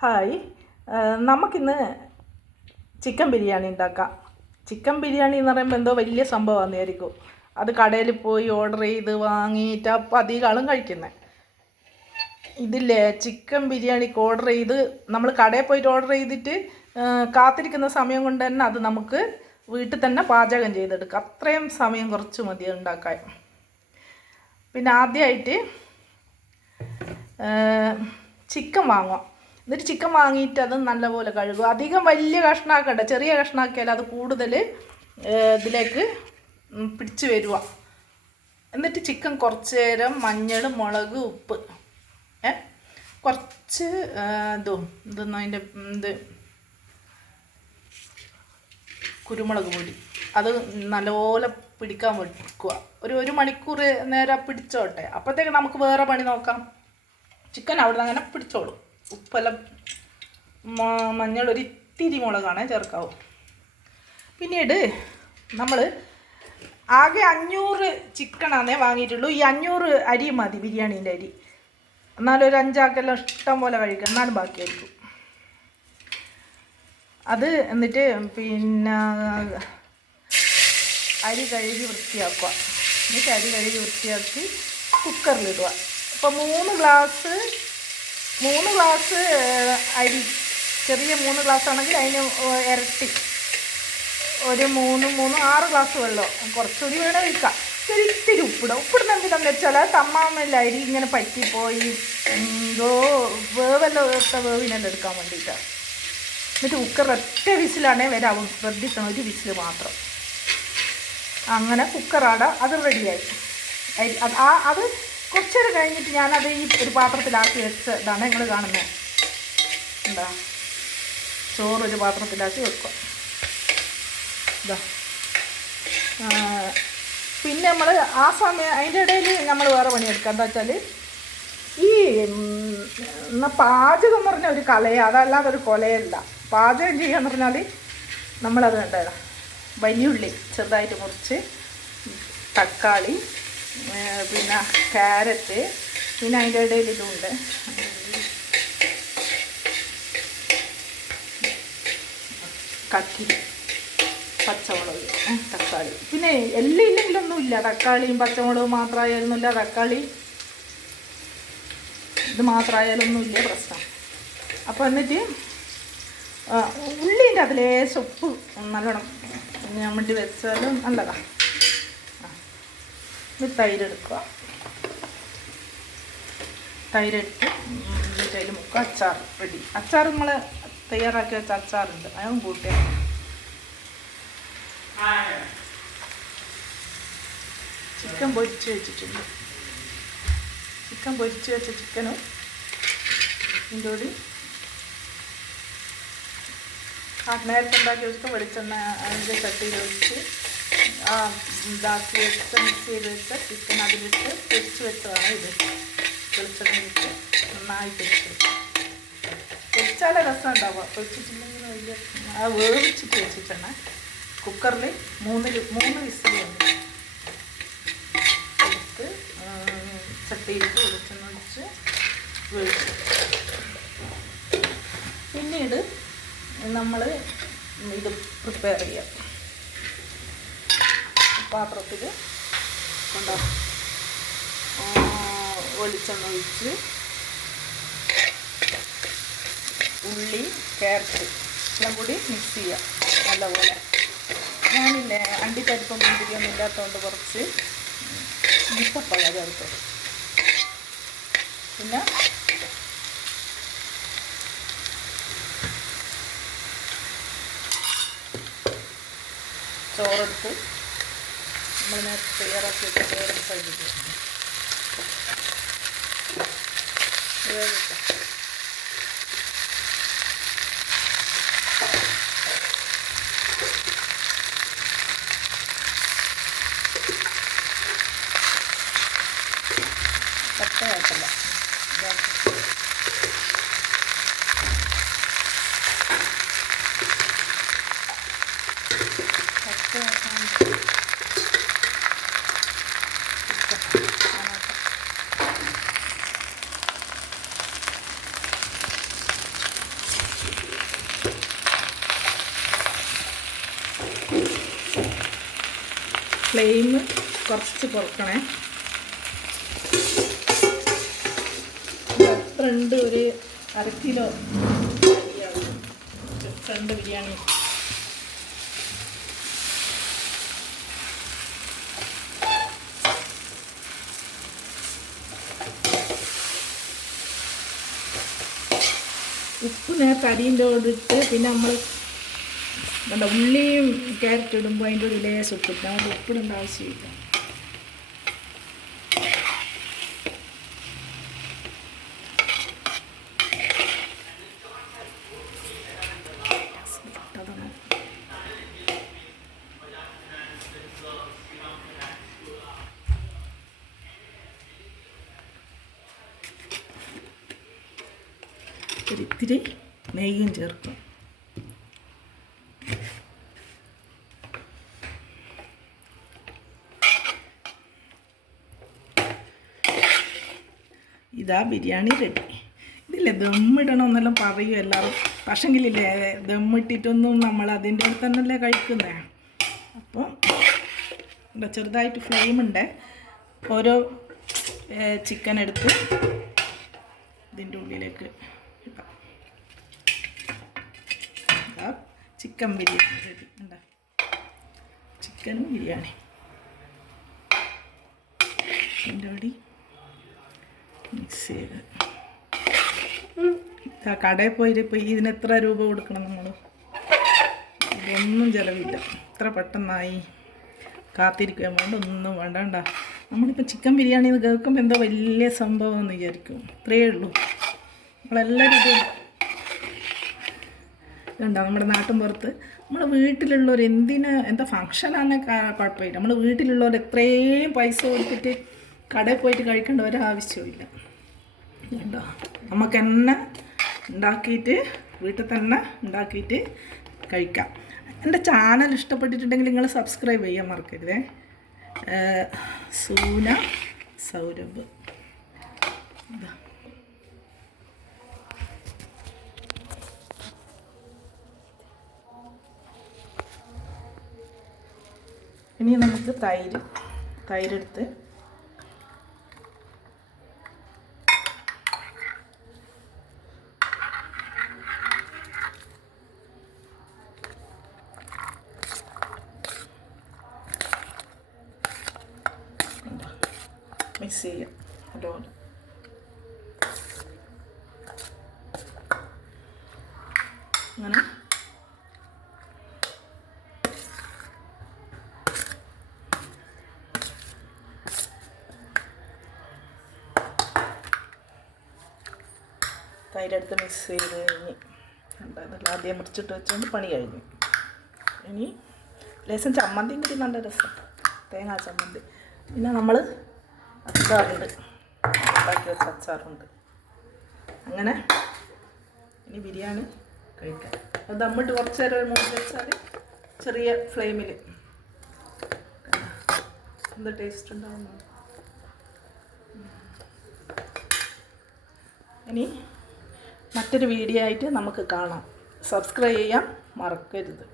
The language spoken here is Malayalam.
ഹായ്. നമുക്കിന്ന് ചിക്കൻ ബിരിയാണി ഉണ്ടാക്കാം. ചിക്കൻ ബിരിയാണി എന്ന് പറയുമ്പോൾ എന്തോ വലിയ സംഭവമാണെന്നായിരിക്കും അത് കടയിൽ പോയി ഓർഡർ ചെയ്ത് വാങ്ങിയിട്ട് അപ്പം അധികം കഴിക്കുന്നത് ഇതില്ലേ ചിക്കൻ ബിരിയാണിക്ക് ഓർഡർ ചെയ്ത് നമ്മൾ കടയിൽ പോയിട്ട് ഓർഡർ ചെയ്തിട്ട് കാത്തിരിക്കുന്ന സമയം കൊണ്ട് തന്നെ അത് നമുക്ക് വീട്ടിൽ തന്നെ പാചകം ചെയ്തെടുക്കാം. അത്രയും സമയം കുറച്ച് മതി ഉണ്ടാക്കാൻ. പിന്നെ ആദ്യമായിട്ട് ചിക്കൻ വാങ്ങുക എന്നിട്ട് ചിക്കൻ വാങ്ങിയിട്ട് അത് നല്ലപോലെ കഴുകും അധികം വലിയ കഷ്ണാക്കണ്ട ചെറിയ കഷ്ണാക്കിയാൽ അത് കൂടുതൽ ഇതിലേക്ക് പിടിച്ച് വരുക. എന്നിട്ട് ചിക്കൻ കുറച്ച് നേരം മഞ്ഞൾ മുളക് ഉപ്പ് ഏ കുറച്ച് ഇതും ഇതൊന്നും അതിന്റെ ഇത് കുരുമുളക് പൊടി. അത് നല്ലപോലെ പിടിക്കാൻ വെക്കുക. ഒരു ഒരു മണിക്കൂർ നേരം പിടിച്ചോട്ടെ. അപ്പോഴത്തേക്ക് നമുക്ക് വേറെ പണി നോക്കാം. ചിക്കൻ അവിടെ നിന്ന് അങ്ങനെ പിടിച്ചോളും. ഉപ്പെല്ലാം മഞ്ഞൾ ഒരു ഇത്തിരി മുളകാണ് ചേർക്കാവും. പിന്നീട് നമ്മൾ ആകെ അഞ്ഞൂറ് ചിക്കനാണേ വാങ്ങിയിട്ടുള്ളൂ. ഈ അഞ്ഞൂറ് അരി മതി ബിരിയാണീന്റെ അരി. എന്നാലും ഒരു അഞ്ചാക്കെല്ലാം ഇഷ്ടം പോലെ കഴിക്കാം എന്നാലും ബാക്കിയായിരിക്കും. അത് എന്നിട്ട് പിന്നെ അരി കഴുകി വൃത്തിയാക്കുക. എന്നിട്ട് അരി കഴുകി വൃത്തിയാക്കി കുക്കറിലിടുക. അപ്പോൾ മൂന്ന് ഗ്ലാസ് മൂന്ന് ഗ്ലാസ് അരി ചെറിയ മൂന്ന് ഗ്ലാസ് ആണെങ്കിൽ അതിന് ഇരട്ടി. ഒരു മൂന്ന് മൂന്ന് ആറ് ഗ്ലാസ് വെള്ളം. കുറച്ചുകൂടി വേണം ഒഴിക്കാം. ഒരിത്തിരി ഉപ്പിടുക ഉപ്പിടുന്ന എന്തിനാന്ന് വെച്ചാൽ തമ്മാമല്ല അരി ഇങ്ങനെ പറ്റിപ്പോയി. എന്തോ വേവെല്ലാം ഇട്ട വേവിനെല്ലാം എടുക്കാൻ വേണ്ടിയിട്ടാണ് എന്നിട്ട് കുക്കർ ഒറ്റ വിസിലാണേ വരാവും. ശ്രദ്ധിക്കണം ഒരു വിസിൽ മാത്രം. അങ്ങനെ കുക്കറാടാം അത് റെഡിയായി ആ അത് കുറച്ചേരം കഴിഞ്ഞിട്ട് ഞാനത് ഈ ഒരു പാത്രത്തിലാക്കി വെച്ചതാണ് നിങ്ങൾ കാണുന്നത്. എന്താ? ചോറ് ഒരു പാത്രത്തിലാക്കി വെക്കുക. ഇതാ. പിന്നെ നമ്മൾ ആ സമയം അതിന്റെ ഇടയിൽ നമ്മൾ വേറെ പണിയെടുക്കുക എന്താ വെച്ചാൽ ഈ പാചകം എന്ന് പറഞ്ഞാൽ ഒരു കലയാണ്. അതല്ലാതെ ഒരു കൊലയല്ല. പാചകം ചെയ്യുക എന്ന് പറഞ്ഞാൽ നമ്മളത് കണ്ടത് വലിയുള്ളി ചെറുതായിട്ട് മുറിച്ച് തക്കാളി പിന്നെ ക്യാരറ്റ് പിന്നെ അതിന്റെ ഇടയിൽ ഇതുണ്ട്. കത്തി പച്ചമുളക് തക്കാളി. പിന്നെ എല്ലാം ഇല്ലെങ്കിലൊന്നും ഇല്ല. തക്കാളിയും പച്ചമുളകും മാത്രമായാലൊന്നുമില്ല തക്കാളി ഇത് മാത്രമായാലൊന്നുമില്ല പ്രശ്നം. അപ്പോൾ എന്നിട്ട് ഉള്ളിന്റെ അതിലേ സൊപ്പ് നല്ലോണം വേണ്ടി വെച്ചാലും നല്ലതാണ് ഇത് തൈരെടുക്കുക. തൈരെടുത്ത് അതിൽ മുക്കുക അച്ചാർ റെഡി. അച്ചാർ നിങ്ങൾ തയ്യാറാക്കി വെച്ച അച്ചാറുണ്ട്. അതും കൂട്ടിയ ചിക്കൻ പൊരിച്ച് വെച്ചിട്ടുണ്ട്. ചിക്കൻ പൊരിച്ച് വെച്ച ചിക്കനും ഇതിന്റെ കൂടി നേരത്തെ ഉണ്ടാക്കി വെച്ചിട്ട് വെളിച്ചെണ്ണ അതിന്റെ ചട്ടിയിൽ ആ ഇതാക്കി വെച്ച മിക്സ് ചെയ്ത് വെച്ച ചിക്കൻ അതിലിട്ട് പൊരിച്ച് വെച്ചതാണ് ഇത്. വെളിച്ചെണ്ണ ഇട്ട് നന്നായി പൊരിച്ച് പൊരിച്ചാലേ രസം ഉണ്ടാവുക പൊരിച്ചിട്ടില്ലെങ്കിൽ വലിയ ആ വേവിച്ചിട്ട് വെച്ചിട്ടാണ് കുക്കറിൽ മൂന്ന് മൂന്ന് വിസിലുണ്ട് എടുത്ത് ചട്ടിയിലിട്ട് വെളിച്ചെണ്ണ ഒഴിച്ച് വേവിച്ചു. പിന്നീട് നമ്മൾ ഇത് പ്രിപ്പയർ ചെയ്യാം. പാത്രത്തിൽ വെളിച്ചെണ്ണ ഒഴിച്ച് ഉള്ളി ക്യാരറ്റ് എല്ലാം കൂടി മിക്സ് ചെയ്യാം നല്ലപോലെ. ഞാനില്ലേ അണ്ടിപ്പരിപ്പം മുന്തിരിയൊന്നും ഇല്ലാത്തതുകൊണ്ട് കുറച്ച് മുട്ടപ്പഴ ചേർത്ത് പിന്നെ ചോറെടുത്ത്. നമ്മൾ നേരത്തെ തയ്യാറാക്കി വെച്ച ചോറെടുത്ത് ഫ്ലെയിം കുറച്ച് കുറക്കണേ ഫ്രണ്ട് ഒരു അര കിലോ ഫ്രണ്ട് ബിരിയാണി. ഉപ്പ് നേരത്തെ അരിന്റെ കൂടെ പിന്നെ നമ്മൾ എന്താ ഉള്ളിയും ക്യാരറ്റ് ഇടുമ്പോൾ അതിന്റെ ഒരു ലേസ് ഉപ്പിട്ട് നമുക്ക് ഉപ്പിടേണ്ട ആവശ്യമില്ല. ഒരിത്തിരി നെയ്യും ചേർക്കും. ഇതാ ബിരിയാണി റെഡി ഇതില്ലേ ദമ്മിടണമെന്നെല്ലാം പറയും എല്ലാവരും. പക്ഷെങ്കിലില്ലേ ദമ്മിട്ടിട്ടൊന്നും നമ്മൾ അതിന്റെ അടുത്ത് തന്നെയല്ലേ കഴിക്കുന്നത് അപ്പോൾ ഇവിടെ ചെറുതായിട്ട് ഫ്ലെയിം ഉണ്ട്. ഓരോ ചിക്കൻ എടുത്ത് ഇതിന്റെ ഉള്ളിലേക്ക് ഇടാം. ചിക്കൻ ബിരിയാണി റെഡി ഉണ്ടാ ചിക്കനും ബിരിയാണി. എന്റെ കൂടി മിക്സ് ചെയ്ത്. കടയിൽ പോയിട്ട് ഇപ്പോൾ ഇതിന് എത്ര രൂപ കൊടുക്കണം നമ്മൾ ഇതൊന്നും ചിലവില്ല. എത്ര പെട്ടെന്നായി. കാത്തിരിക്കാൻ വേണ്ട ഒന്നും വേണ്ട നമ്മളിപ്പോൾ ചിക്കൻ ബിരിയാണി എന്ന് കേൾക്കുമ്പോൾ എന്തോ വലിയ സംഭവം എന്ന് വിചാരിക്കും. ഇത്രയേ ഉള്ളൂ. നമ്മളെല്ലാവരും ഇത് ഇതുണ്ടോ നമ്മുടെ നാട്ടിൻ പുറത്ത് നമ്മൾ വീട്ടിലുള്ളവർ എന്തിന് എന്താ ഫങ്ഷനാണ് കുഴപ്പമില്ല. നമ്മൾ വീട്ടിലുള്ളവർ എത്രയും പൈസ കൊടുത്തിട്ട് കടയിൽ പോയിട്ട് കഴിക്കേണ്ട ഒരാവശ്യമില്ല കേട്ടോ നമുക്ക് തന്നെ ഉണ്ടാക്കിയിട്ട് വീട്ടിൽ തന്നെ ഉണ്ടാക്കിയിട്ട് കഴിക്കാം. എന്റെ ചാനൽ ഇഷ്ടപ്പെട്ടിട്ടുണ്ടെങ്കിൽ നിങ്ങൾ സബ്സ്ക്രൈബ് ചെയ്യാൻ മറക്കരുതേ. സൂന സൗരഭ്. ഇനി നമുക്ക് തൈര് തൈരെടുത്ത് മിക്സ് ചെയ്യാം നല്ലോണം അങ്ങനെ. തൈരെടുത്ത് മിക്സ് ചെയ്ത് കഴിഞ്ഞ് എന്തായാലും ആദ്യം മുറിച്ചിട്ട് വെച്ചുകൊണ്ട് പണി കഴിഞ്ഞു. ഇനി ലേശം ചമ്മന്തിയും കിട്ടി നല്ല രസം. തേങ്ങാ ചമ്മന്തി. പിന്നെ നമ്മൾ അച്ചാറുണ്ട്. ഉണ്ടാക്കി വെച്ച അച്ചാറുണ്ട് അങ്ങനെ ഇനി ബിരിയാണി കഴിക്കാം. അത് ദമ്മിട്ട് കുറച്ച് നേരം മൂടി വെച്ചാൽ ചെറിയ ഫ്ലെയിമിൽ എന്ത് ടേസ്റ്റ് ഉണ്ടാവുന്നു? ഇനി മറ്റൊരു വീഡിയോ ആയിട്ട് നമുക്ക് കാണാം. സബ്സ്ക്രൈബ് ചെയ്യാം മറക്കരുത്.